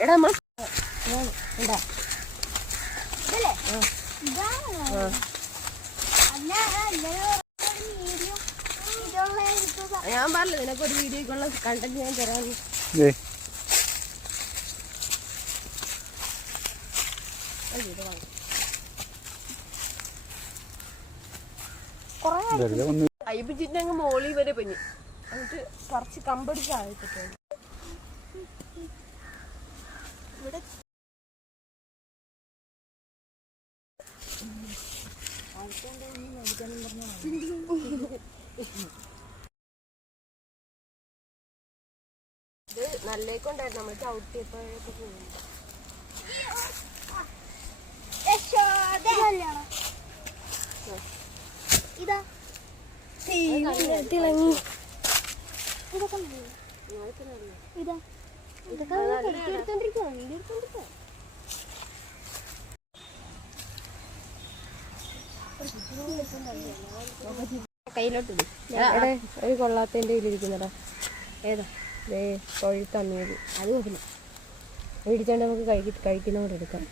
എടാ നമ്മൾ ഞാൻ പറഞ്ഞില്ല നിനക്ക് ഒരു വീഡിയോക്കുള്ള കണ്ടന്റ് ഞാൻ തരാം ദേ. വെറുതെ ഒന്ന് അയ്യപ്പിച്ചിട്ട് അങ്ങ് മോളി വരെ പിന്നെ എന്നിട്ട് കുറച്ച് കമ്പടിച്ച് ഇത് നല്ലേക്കൊണ്ടായിരുന്നു നമ്മൾ ചവിട്ടിയപ്പോഴൊക്കെ പോകുന്നു ഇതാ തിളങ്ങി ഇതാ ഇതൊക്കെ എടുത്തോണ്ടിരിക്കുവാ വീഡിയോ എടുത്തോണ്ടിരിക്കുവാ കയ്യിലോട്ട് ഒരു കൊള്ളാത്തതിന്റെ ഇരിക്കുന്നടാ ഏതാ? ദേ കൊഴുത്ത അമ്മിയത് അത് കൊടുക്കില്ല മേടിച്ചോണ്ട് നമുക്ക് കഴിക്കുന്ന കഴിക്കുന്നോണ്ട് എടുക്കാം.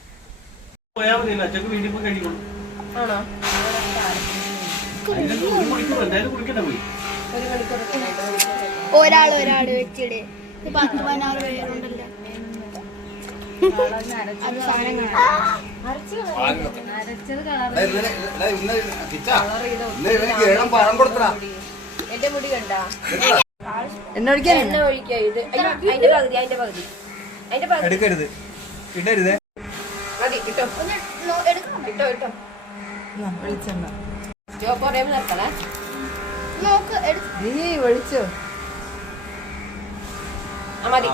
ഒരാൾ ഒരാൾ ആണോ? ഒരാൾ ഒരാൾ വെച്ചിട്. പത്ത് പതിനാറ് പേരുണ്ടല്ലോ. അത് സാധനം കാണാം. എന്റെ മുടി കണ്ടാ? എണ്ണ ഒഴിക്കാ ഇത് അതിന്റെ പകുതി അതിന്റെ പകുതി. അതിന്റെ പകുതി. എടുക്കരുത്. ഇടരുതേ. മതി കിട്ടോ. എടുക്കണം കിട്ടോ കിട്ടോ. ചുവപ്പ് പറയുമ്പോ നിർത്തണേ നോക്ക് നീ മതി.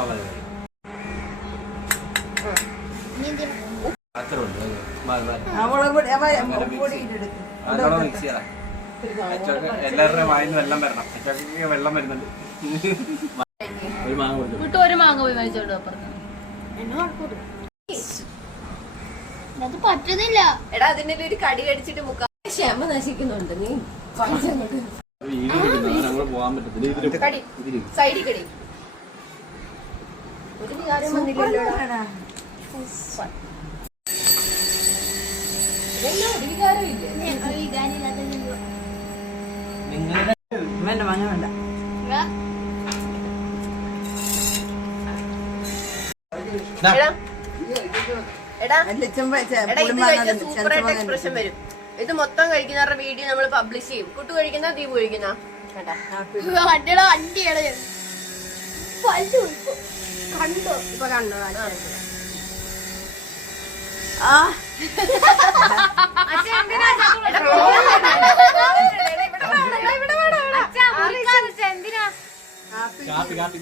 എല്ലാവരുടെയും വായിന്ന് വെള്ളം വരണം അച്ചക്ക് വെള്ളം വരുന്നുണ്ട് ഒരു മാങ്ങ വിട്ടു ഒരു മാങ്ങ പോയി മേടിച്ചോണ്ട് അപ്പുറത്ത് അത് പറ്റുന്നില്ല എടാ അതിന്റെ ഒരു കടി കടിച്ചിട്ട് മുക്കാ ക്ഷമ നശിക്കുന്നുണ്ട് നീ സൈഡിൽ കടി ഒരു വികാരം വന്നില്ലല്ലോടാ ഇതെല്ലാം ഒരു വികാരം ഇല്ലേ ഞങ്ങൾ വികാനില്ലാത്ത നിങ്ങളുടെ വേണ്ട മാങ്ങ വേണ്ട എടാ എടാ ലച്ചമ്പ എടാ ഇത് എക്സ്പ്രഷൻ വരും. ഇത് മൊത്തം കഴിക്കുന്നവരുടെ വീഡിയോ നമ്മൾ പബ്ലിഷ് ചെയ്യും. കുട്ടു കഴിക്കുന്ന ദീപ് കഴിക്കുന്ന? കണ്ടോ? ഇപ്പൊ കണ്ടോ? കാപ്പി കാപ്പി.